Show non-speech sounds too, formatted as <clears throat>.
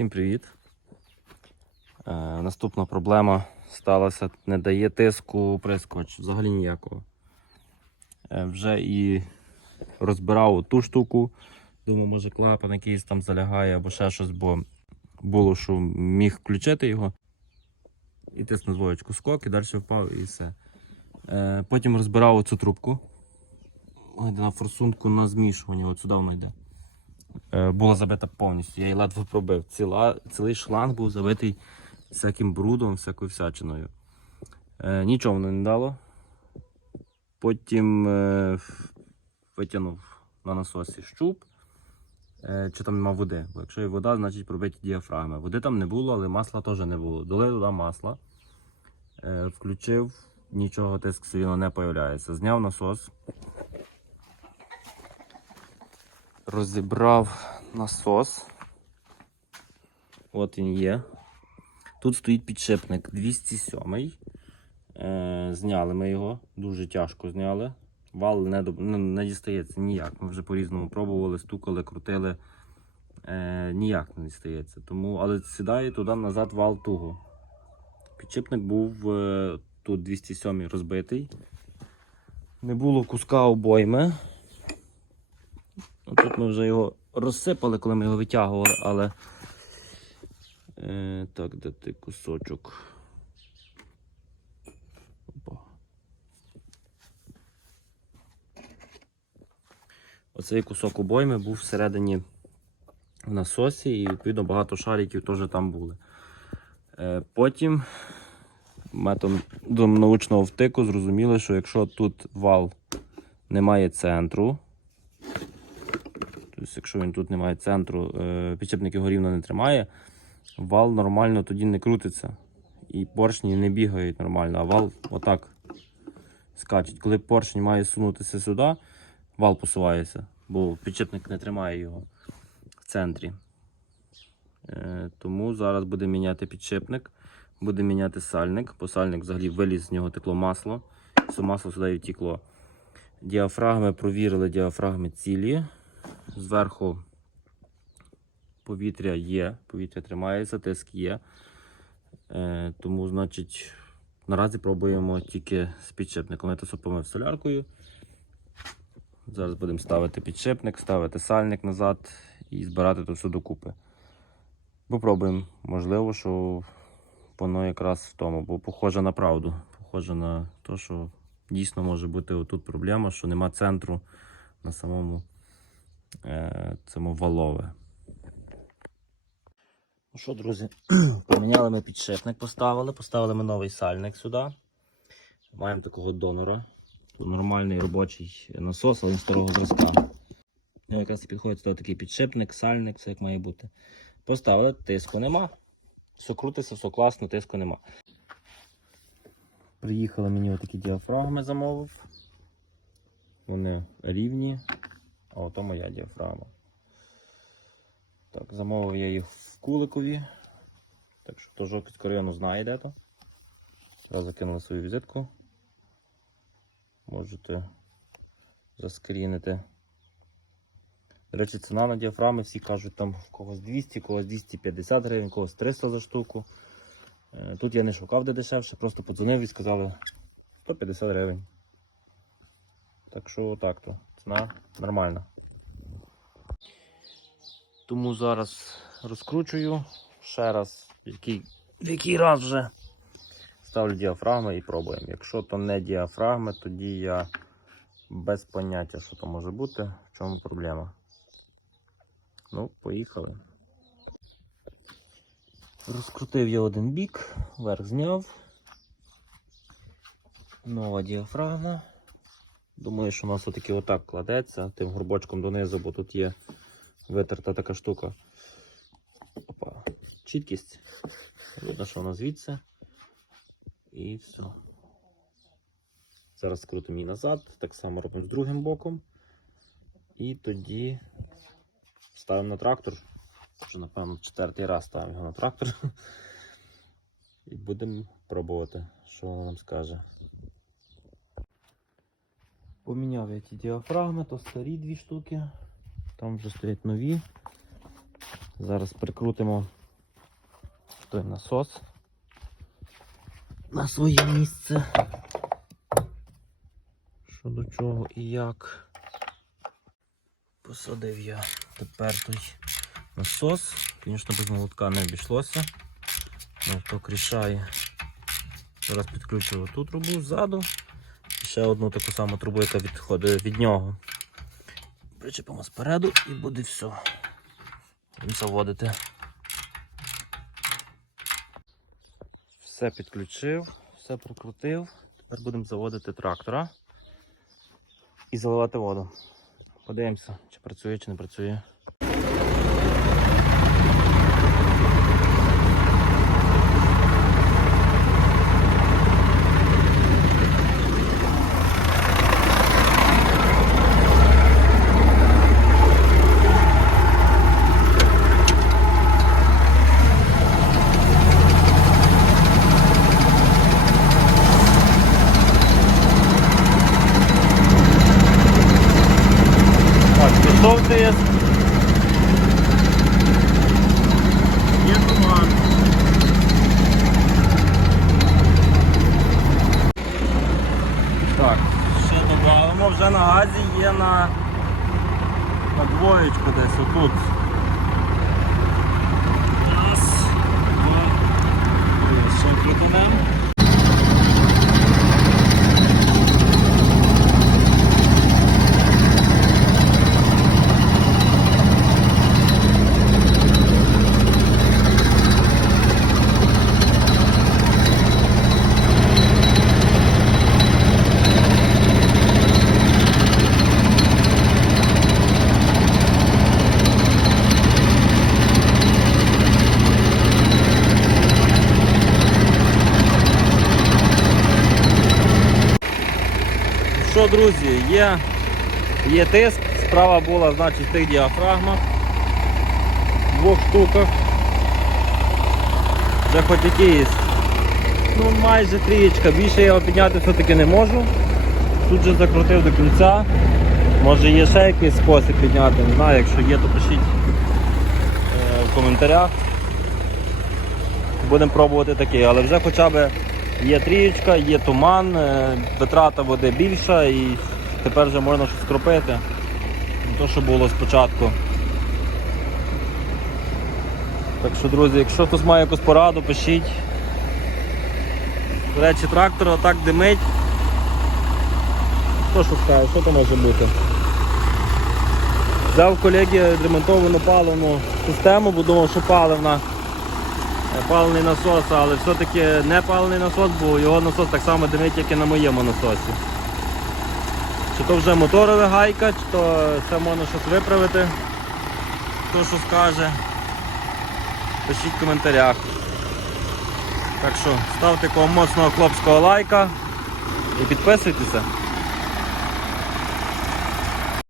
Всім привіт. Е, наступна проблема сталася. Не дає тиску прискоч, взагалі ніякого. Е, вже і розбирав ту штуку. Думаю, може клапан якийсь там залягає або ще щось, бо було, що міг включити його. І тиснув двоєчку скок, і далі впав і все. Е, потім розбирав оцю трубку. Ой, на форсунку на змішування, от сюди воно йде. Е, була забита повністю. Я її ледве пробив. Ціла, цілий шланг був забитий всяким брудом, всякою всячиною. Е, нічого воно не дало. Потім е, витягнув на насосі щуп, е, чи там нема води. Бо якщо є вода, значить пробиті діафрагми. Води там не було, але масла теж не було. Долив туди масла, е, включив, нічого тиск все не з'являється. Зняв насос. Розібрав насос. От він є. Тут стоїть підшипник 207. Е, зняли ми його, дуже тяжко зняли. Вал не, ну, не дістається ніяк. Ми вже по-різному пробували, стукали, крутили. Е, ніяк не дістається. Тому, але сідає туди назад вал туго. Підшипник був е, тут 207 розбитий. Не було куска обойми. Тут ми вже його розсипали, коли ми його витягували, але. Е, так, де ти кусочок? Опа. Оцей кусок обойми був всередині в насосі, і відповідно багато шариків теж там були. Е, потім методом научного втику зрозуміли, що якщо тут вал не має центру, Тобто, якщо він тут не має центру, е, підшипник його рівно не тримає, вал нормально тоді не крутиться. І поршні не бігають нормально, а вал отак скачить. Коли поршень має сунутися сюди, вал посувається, бо підшипник не тримає його в центрі. Е, Тому зараз буде міняти підшипник, буде міняти сальник, бо сальник взагалі виліз з нього текло масло, все масло сюди і втекло. Діафрагми провірили, діафрагми цілі. Зверху повітря є, повітря тримається, тиск є. Е, тому, значить, наразі пробуємо тільки з підшипником. Я то соляркою. Зараз будемо ставити підшипник, ставити сальник назад і збирати то все докупи. Попробуємо. Можливо, що воно якраз в тому, бо похоже на правду. Похоже на те, що дійсно може бути отут проблема, що нема центру на самому цьому валове. Ну що, друзі, <clears throat> поміняли ми підшипник, поставили, поставили ми новий сальник сюди. Маємо такого донора. Тут нормальний робочий насос, але старого зразка. Ну, якраз підходить сюди такий підшипник, сальник, все як має бути. Поставили, тиску нема. Все крутиться, все класно, тиску нема. Приїхали мені отакі діафрагми замовив. Вони рівні. А ото моя діафрагма. Так, замовив я їх в Куликові. Так що то з району знає де то. Зараз закинули свою візитку. Можете заскрінити. До речі, ціна на діафрагми всі кажуть, там в когось 200, когось 250 гривень, когось 300 за штуку. Е, Тут я не шукав де дешевше, просто подзвонив і сказали 150 гривень. Так що так то. Ціна нормальна. Тому зараз розкручую ще раз, в який, в який раз вже ставлю діафрагми і пробуємо. Якщо то не діафрагми, тоді я без поняття, що то може бути, в чому проблема. Ну, поїхали. Розкрутив я один бік, верх зняв. Нова діафрагма. Думаю, що у нас отаки отак кладеться тим горбочком донизу, бо тут є витерта така штука. Опа. Чіткість. Видно, що вона звідси. І все. Зараз скрутимо її назад. Так само робимо з другим боком. І тоді ставимо на трактор. Вже, напевно, четвертий раз ставимо його на трактор. <laughs> І будемо пробувати, що вона нам скаже. Поміняв я ті діафрагми, то старі дві штуки. Там вже стоять нові. Зараз прикрутимо той насос на своє місце. Що до чого і як. Посадив я тепер той насос. Звісно, без молотка не обійшлося. Молоток рішає. Зараз підключу ту трубу ззаду. Ще одну таку саму трубу, яка відходить від нього. Причепимо спереду і буде все. Будемо заводити. Все підключив, все прикрутив. Тепер будемо заводити трактора і заливати воду. Подивимося, чи працює, чи не працює. Так, пішов тиск. Є туман. Так, ще на газі є на, на двоєчку десь отут. Раз, два, три. Ще крутунем. Що, друзі, є, є тиск, справа була значить в тих діафрагмах, в двох штуках. Вже хоч якийсь, ну майже трієчка, більше я його підняти все-таки не можу. Тут же закрутив до кінця. Може є ще якийсь спосіб підняти, не знаю, якщо є, то пишіть е, в коментарях. Будемо пробувати такий, але вже хоча б є трієчка, є туман, е, витрата води більша і тепер вже можна щось кропити. Не то, що було спочатку. Так що, друзі, якщо хтось має якусь пораду, пишіть. До речі, трактор отак димить. Хто що скаже, що то може бути? Взяв колеги відремонтовану паливну систему, бо думав, що паливна. Паливний насос, але все-таки не паливний насос, бо його насос так само димить, як і на моєму насосі. Чи то вже моторова гайка, чи то це можна щось виправити. Хто що скаже, пишіть в коментарях. Так що ставте кого моцного хлопського лайка і підписуйтеся.